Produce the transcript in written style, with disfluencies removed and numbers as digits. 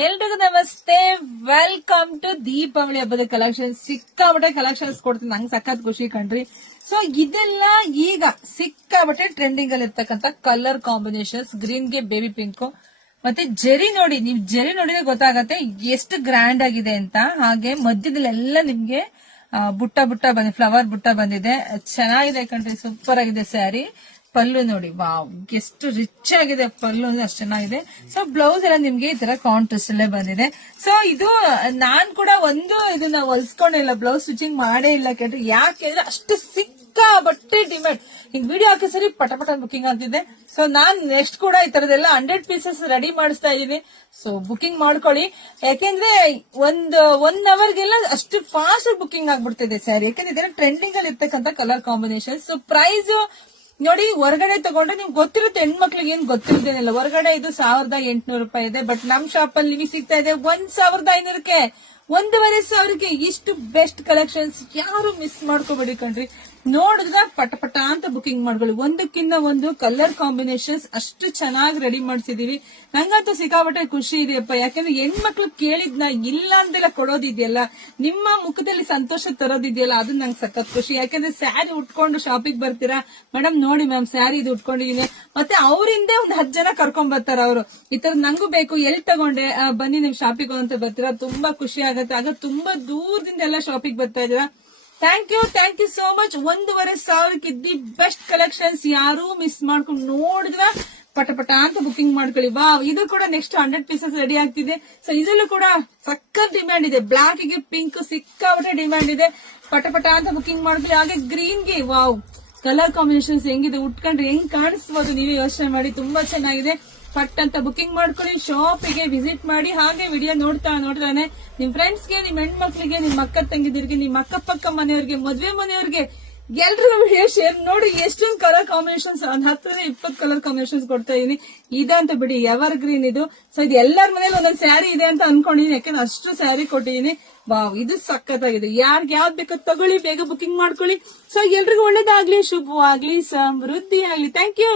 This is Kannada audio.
ಎಲ್ರಿಗೂ ನಮಸ್ತೆ, ವೆಲ್ಕಮ್ ಟು ದೀಪಾವಳಿ ಹಬ್ಬದ ಕಲೆಕ್ಷನ್. ಸಿಕ್ಕಾಬಟ್ಟೆ ಕಲೆಕ್ಷನ್ಸ್ ಕೊಡ್ತೀನಿ, ನಂಗೆ ಸಖತ್ ಖುಷಿ ಕಣ್ರಿ. ಸೊ ಇದೆಲ್ಲ ಈಗ ಸಿಕ್ಕಾಬಟ್ಟೆ ಟ್ರೆಂಡಿಂಗ್ ಅಲ್ಲಿ ಇರ್ತಕ್ಕಂಥ ಕಲರ್ ಕಾಂಬಿನೇಷನ್ಸ್. ಗ್ರೀನ್ ಗೆ ಬೇಬಿ ಪಿಂಕ್ ಮತ್ತೆ ಜೆರಿ ನೋಡಿ, ನೀವು ಜೆರಿ ನೋಡಿದ್ರೆ ಗೊತ್ತಾಗತ್ತೆ ಎಷ್ಟು ಗ್ರ್ಯಾಂಡ್ ಆಗಿದೆ ಅಂತ. ಹಾಗೆ ಮಧ್ಯದಲ್ಲೆಲ್ಲ ನಿಮ್ಗೆ ಬುಟ್ಟ ಬುಟ್ಟ ಬಂದಿದೆ, ಫ್ಲವರ್ ಬುಟ್ಟ ಬಂದಿದೆ. ಚೆನ್ನಾಗಿದೆ ಕಣ್ರಿ, ಸೂಪರ್ ಆಗಿದೆ ಸ್ಯಾರಿ. ಪಲ್ಲು ನೋಡಿ, ವಾವ್, ಎಷ್ಟು ರಿಚ್ ಆಗಿದೆ ಪಲ್ಲು, ಅಷ್ಟು ಚೆನ್ನಾಗಿದೆ. ಸೊ ಬ್ಲೌಸ್ ಎಲ್ಲ ನಿಮ್ಗೆ ಈ ತರ ಕಾಂಟ್ರಾಸ್ಟ್ ಅಲ್ಲೇ ಬಂದಿದೆ. ಸೊ ಇದು ನಾನ್ ಕೂಡ ಇದನ್ನ ಹೊಲ್ಸ್ಕೊಂಡಿಲ್ಲ, ಬ್ಲೌಸ್ ಸ್ಟಿಚಿಂಗ್ ಮಾಡೇ ಇಲ್ಲ ಕೇಳ್ರಿ. ಯಾಕೆಂದ್ರೆ ಅಷ್ಟು ಸಿಕ್ಕಾಬಟ್ಟೆ ಡಿಮ್ಯಾಂಡ್. ಈಗ ವಿಡಿಯೋ ಹಾಕಿ ಸರಿ ಪಟ ಬುಕಿಂಗ್ ಆಗ್ತಿದೆ. ಸೊ ನಾನ್ ನೆಕ್ಸ್ಟ್ ಕೂಡ ಈ ತರದೆಲ್ಲ 100 ಪೀಸಸ್ ರೆಡಿ ಮಾಡಿಸ್ತಾ ಇದೀನಿ. ಸೊ ಬುಕಿಂಗ್ ಮಾಡ್ಕೊಳ್ಳಿ, ಯಾಕೆಂದ್ರೆ ಒನ್ ಅವರ್ಗೆಲ್ಲ ಅಷ್ಟು ಫಾಸ್ಟ್ ಬುಕಿಂಗ್ ಆಗ್ಬಿಡ್ತಿದೆ ಸ್ಯಾರಿ. ಯಾಕೆಂದ್ರೆ ಇದೆಲ್ಲ ಟ್ರೆಂಡಿಂಗ್ ಅಲ್ಲಿ ಇರ್ತಕ್ಕಂಥ ಕಲರ್ ಕಾಂಬಿನೇಷನ್. ಸೊ ಪ್ರೈಸ್ ನೋಡಿ, ಹೊರಗಡೆ ತಗೊಂಡ್ರೆ ನಿಮ್ಗೆ ಗೊತ್ತಿರುತ್ತೆ, ಹೆಣ್ಮಕ್ಳಿಗೆ ಏನ್ ಗೊತ್ತಿರೋದೇನಿಲ್ಲ. ಹೊರಗಡೆ ಇದು 1800 ರೂಪಾಯಿ ಇದೆ, ಬಟ್ ನಮ್ ಶಾಪ್ ಅಲ್ಲಿ ನಿಮಗೆ ಸಿಗ್ತಾ ಇದೆ 1500ಕ್ಕೆ, 1500ಕ್ಕೆ. ಇಷ್ಟು ಬೆಸ್ಟ್ ಕಲೆಕ್ಷನ್ಸ್ ಯಾರು ಮಿಸ್ ಮಾಡ್ಕೋಬೇಡಿ ಕಣ್ರಿ. ನೋಡಿದ್ರ ಪಟ ಅಂತ ಬುಕಿಂಗ್ ಮಾಡ್ಕೊಳ್ಳಿ. ಒಂದಕ್ಕಿಂತ ಒಂದು ಕಲರ್ ಕಾಂಬಿನೇಷನ್ಸ್ ಅಷ್ಟು ಚೆನ್ನಾಗಿ ರೆಡಿ ಮಾಡ್ಸಿದೀವಿ. ನಂಗಂತೂ ಸಿಕ್ಕಾಬಟ್ಟೆ ಖುಷಿ ಇದೆಯಪ್ಪ, ಯಾಕಂದ್ರೆ ಹೆಣ್ಮಕ್ಳು ಕೇಳಿದ್ನ ಇಲ್ಲ ಅಂತೆಲ್ಲ ಕೊಡೋದಿದೆಯಲ್ಲ, ನಿಮ್ಮ ಮುಖದಲ್ಲಿ ಸಂತೋಷ ತರೋದಿದೆಯಲ್ಲ, ಅದು ನಂಗೆ ಸಖತ್ ಖುಷಿ. ಯಾಕಂದ್ರೆ ಸ್ಯಾರಿ ಉಟ್ಕೊಂಡು ಶಾಪಿಗೆ ಬರ್ತೀರಾ, ಮೇಡಮ್ ನೋಡಿ ಮ್ಯಾಮ್ ಸ್ಯಾರಿ ಇದು ಉಟ್ಕೊಂಡಿದೀನಿ, ಮತ್ತೆ ಅವರಿಂದೇ ಒಂದು 10 ಜನ ಕರ್ಕೊಂಡ್ ಬರ್ತಾರ. ಅವರು ಈ ತರ ನಂಗೂ ಬೇಕು, ಎಲ್ಲಿ ತಗೊಂಡೆ, ಬನ್ನಿ ನಿಮ್ ಶಾಪಿಗೆ ಅಂತ ಬರ್ತೀರಾ, ತುಂಬಾ ಖುಷಿ ಆಗತ್ತೆ. ಆಗ ತುಂಬಾ ದೂರದಿಂದ ಎಲ್ಲ ಶಾಪಿಗೆ ಬರ್ತಾ ಇದೀರಾ. Thank you so much. 1500ಕ್ಕೆ ದಿ ಬೆಸ್ಟ್ ಕಲೆಕ್ಷನ್ಸ್, ಯಾರು ಮಿಸ್ ಮಾಡ್ಕೊಂಡು ನೋಡಿದ್ರ ಪಟ ಅಂತ ಬುಕಿಂಗ್ ಮಾಡ್ಕೊಳ್ಳಿ. ಇದು ಕೂಡ ನೆಕ್ಸ್ಟ್ 100 ಪೀಸಸ್ ರೆಡಿ ಆಗ್ತಿದೆ. ಸೊ ಇದರಲ್ಲೂ ಕೂಡ ಸಖತ್ ಡಿಮ್ಯಾಂಡ್ ಇದೆ. ಬ್ಲಾಕ್ ಗೆ ಪಿಂಕ್ ಸಿಕ್ಕಾಬಟ್ಟೆ ಡಿಮ್ಯಾಂಡ್ ಇದೆ. ಪಟ ಅಂತ ಬುಕಿಂಗ್ ಮಾಡ್ಕೊಳ್ಳಿ. ಹಾಗೆ ಗ್ರೀನ್ ಗೆ ವಾವ್, ಕಲರ್ ಕಾಂಬಿನೇಷನ್ಸ್ ಹೆಂಗಿದೆ, ಉಟ್ಕೊಂಡ್ರೆ ಹೆಂಗ್ ಕಾಣಿಸ್ಬೋದು ನೀವೇ ಯೋಚನೆ ಮಾಡಿ. ತುಂಬಾ ಚೆನ್ನಾಗಿದೆ. ಪಟ್ ಅಂತ ಬುಕಿಂಗ್ ಮಾಡ್ಕೊಳ್ಳಿ, ಶಾಪಿಗೆ ವಿಸಿಟ್ ಮಾಡಿ. ಹಾಗೆ ವಿಡಿಯೋ ನೋಡ್ತಾನೆ ನಿಮ್ ಫ್ರೆಂಡ್ಸ್ಗೆ, ನಿಮ್ ಹೆಣ್ಮಕ್ಳಿಗೆ, ನಿಮ್ ಅಕ್ಕ ತಂಗಿದಿರಿಗೆ, ನಿಮ್ ಅಕ್ಕಪಕ್ಕ ಮನೆಯವ್ರಿಗೆ, ಮದ್ವೆ ಮನೆಯವ್ರಿಗೆ ಎಲ್ರಿಗೂ ವಿಡಿಯೋ ಶೇರ್ ನೋಡಿ. ಎಷ್ಟೊಂದು ಕಲರ್ ಕಾಂಬಿನೇಷನ್ಸ್, 10-20 ಕಲರ್ ಕಾಂಬಿನೇಷನ್ಸ್ ಕೊಡ್ತಾ ಇದೀನಿ. ಇದಂತ ಬಿಡಿ ಎವರ್ ಗ್ರೀನ್ ಇದು. ಸೊ ಇದು ಎಲ್ಲರ ಮನೇಲಿ ಒಂದೊಂದು ಸ್ಯಾರಿ ಇದೆ ಅಂತ ಅನ್ಕೊಂಡಿದೀನಿ, ಯಾಕಂದ್ರೆ ಅಷ್ಟು ಸ್ಯಾರಿ ಕೊಟ್ಟಿದೀನಿ. ವಾವ್, ಇದು ಸಖತ್ತಾಗಿದೆ. ಯಾರ್ಗೆ ಯಾವ್ದು ಬೇಕೋ ತಗೊಳ್ಳಿ, ಬೇಗ ಬುಕಿಂಗ್ ಮಾಡ್ಕೊಳ್ಳಿ. ಸೊ ಎಲ್ರಿಗೂ ಒಳ್ಳೇದಾಗ್ಲಿ, ಶುಭವಾಗ್ಲಿ, ಸಮೃದ್ಧಿ ಆಗ್ಲಿ. Thank you.